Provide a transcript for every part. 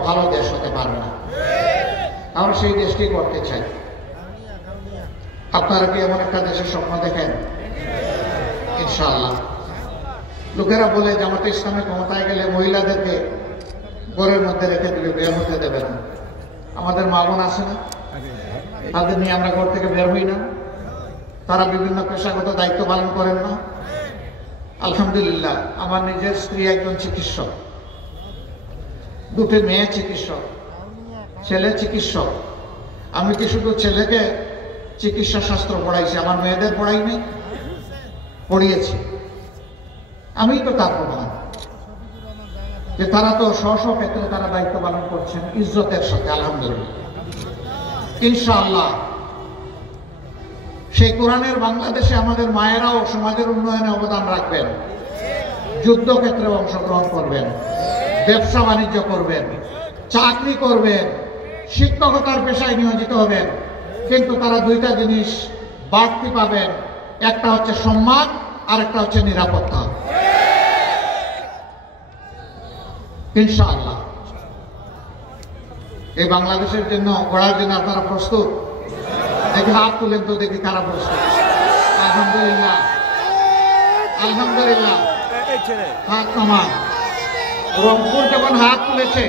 ভালো দেশ হতে পারবে না। আমরা সেই দেশটি করতে চাই। আপনারা কি এমন একটা দেশের স্বপ্ন দেখেন? ইনশাআল্লাহ। লোকেরা বলে জামাতে ইসলামী ক্ষমতায় গেলে মহিলাদেরকে ঘরের মধ্যে রেখে দিবে, বের হতে দেবে না। আমাদের মা বোন আছে না, তাদের নিয়ে আমরা ঘর থেকে বের হই না? তারা বিভিন্ন পেশাগত দায়িত্ব পালন করেন না? আলহামদুলিল্লাহ, আমার নিজের স্ত্রী একজন চিকিৎসক, দুটো মেয়ে চিকিৎসক, ছেলে চিকিৎসক। আমি কি শুধু ছেলেকে চিকিৎসা শাস্ত্র পড়াইছি, আমার মেয়েদের পড়াইনি? পড়িয়েছি। আমি তো তার প্রধান, যে তারা তো স্ব ক্ষেত্রে তারা দায়িত্ব পালন করছেন ইজ্জতের সাথে। আলহামদুলিল্লাহ, ইনশাআল্লাহ সেই কোরআনের বাংলাদেশে আমাদের মায়েরাও সমাজের উন্নয়নে অবদান রাখবেন, যুদ্ধক্ষেত্রে অংশগ্রহণ করবেন, ব্যবসা বাণিজ্য করবেন, চাকরি করবেন, শিক্ষকতার পেশায় নিয়োজিত হবেন। কিন্তু তারা দুইটা জিনিস বাড়তি পাবেন, একটা হচ্ছে সম্মান আর একটা হচ্ছে নিরাপত্তা। ইনশাআল্লাহ এই বাংলাদেশের জন্য গড়ার জন্য আপনারা প্রস্তুত? দেখি হাত তুলেন তো, দেখি কারা প্রস্তুত। আলহামদুলিল্লাহ, আলহামদুলিল্লাহ। হাত নামান। রংপুর যখন হাত তুলেছে,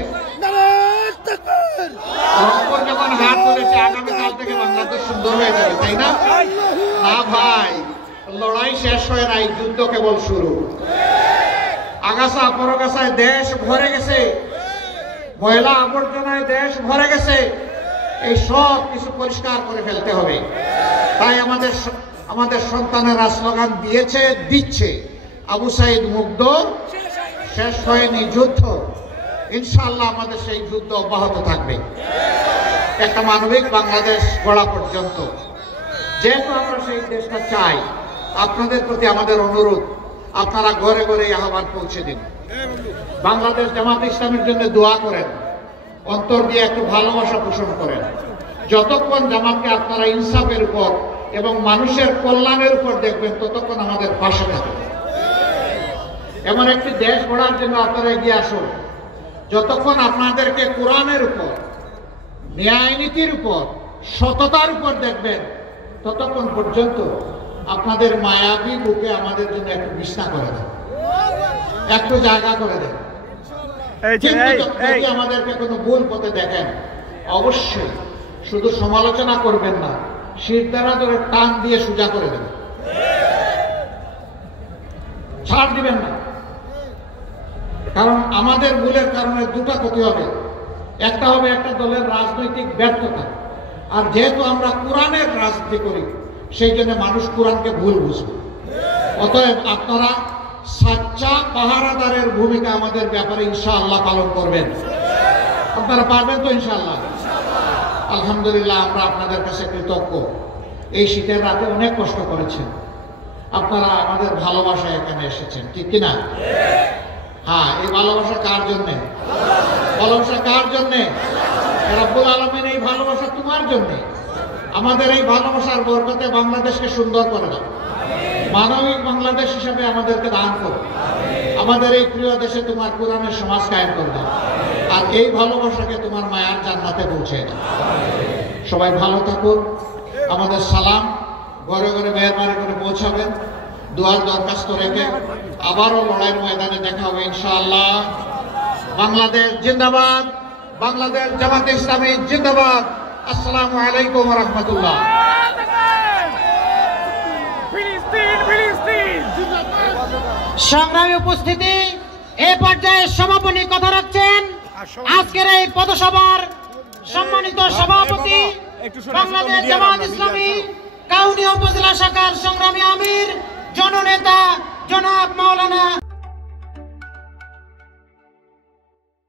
রংপুর যখন হাত তুলেছে, আগামীকাল থেকে বাংলাদেশ সুন্দর হয়ে যাবে, তাই না? না ভাই, লড়াই শেষ হয় নাই, যুদ্ধ কেবল শুরু। আগাছা পরগাছায় দেশ ভরে গেছে, ময়লা আবর্জনায় দেশ ভরে গেছে। এই সব কিছু পরিষ্কার করে ফেলতে হবে। তাই আমাদের সন্তানেরা স্লোগান দিয়েছে, দিচ্ছে, আবু সাইদ মুগ্ধ, শেষ হয়নি যুদ্ধ। ইনশাআল্লাহ আমাদের সেই যুদ্ধ অব্যাহত থাকবে একটা মানবিক বাংলাদেশ গড়া পর্যন্ত। যেহেতু আমরা সেই দেশটা চাই, আপনাদের প্রতি আমাদের অনুরোধ, আপনারা ঘরে ঘরে আহ্বান পৌঁছে দিন। বাংলাদেশ জামাতে ইসলামের জন্য দোয়া করেন, অন্তর দিয়ে একটু ভালোবাসা পোষণ করেন। যতক্ষণ জামাতকে আপনারা ইনসাফের উপর এবং মানুষের কল্যাণের উপর দেখবেন, ততক্ষণ আমাদের পাশে থাকবেন। এমন একটি দেশ গড়ার জন্য আপনারা এগিয়ে আসুন। যতক্ষণ আপনাদেরকে কোরআনের উপর, ন্যায় নীতির উপর, সততার উপর দেখবেন, ততক্ষণ পর্যন্ত আপনাদের মায়াবী বুকে আমাদের জন্য একটু বিছনা করে দেন, একটু জায়গা করে দেন। যদি আমাদেরকে কোনো ভুল পথে দেখেন, অবশ্যই শুধু সমালোচনা করবেন না, শিরদাঁড়া ধরে টান দিয়ে সোজা করে দেবেন, ছাড় দিবেন না। কারণ আমাদের ভুলের কারণে দুটা ক্ষতি হবে। একটা হবে একটা দলের রাজনৈতিক ব্যর্থতা, আর যেহেতু আমরা কোরআনের রাজনীতি করি, সেই জন্য মানুষ কোরআনকে ভুল বুঝবে। অতএব আপনারা সাচ্চা পাহারাদারের ভূমিকা আমাদের ব্যাপারে ইনশাআল্লাহ পালন করবেন। আপনারা পারবেন তো ইনশাআল্লাহ? আলহামদুলিল্লাহ, আমরা আপনাদের কাছে কৃতজ্ঞ। এই শীতের রাতে অনেক কষ্ট করেছেন আপনারা, আমাদের ভালোবাসায় এখানে এসেছেন, ঠিক কিনা? হ্যাঁ, এই ভালোবাসা কার জন্যে? ভালোবাসা কার জন্যে? রব্বুল আলামিন এই ভালোবাসা তোমার জন্যে। আমাদের এই ভালোবাসার বরকতে বাংলাদেশকে সুন্দর করে দাও, মানবিক বাংলাদেশ হিসাবে আমাদেরকে দান করো। আমাদের এই প্রিয় দেশে তোমার কোরআনের সমাজ কায়েম করে দাও, আর এই ভালোবাসাকে তোমার মায়ার জান্নাতে পৌঁছে দাও। সবাই ভালো থাকুন। আমাদের সালাম ঘরে ঘরে মেহরবানি করে পৌঁছাবেন। দোয়ার দরখাস্ত রেখে আবারও লড়াইয়ের ময়দানে দেখা হবে ইনশাআল্লাহ। বাংলাদেশ জিন্দাবাদ, বাংলাদেশ জামাতে ইসলামী জিন্দাবাদ। আসসালামু আলাইকুম ওয়া রাহমাতুল্লাহ। সংগ্রামী উপস্থিতি, এ পর্যায়ে সমাপনী কথা রাখছেন আজকের এই পথসভার সম্মানিত সভাপতি, বাংলাদেশ জামাত ইসলামী কাউনিয়া উপজেলা শাখার সংগ্রামী আমির, জননেতা জনাব মাওলানা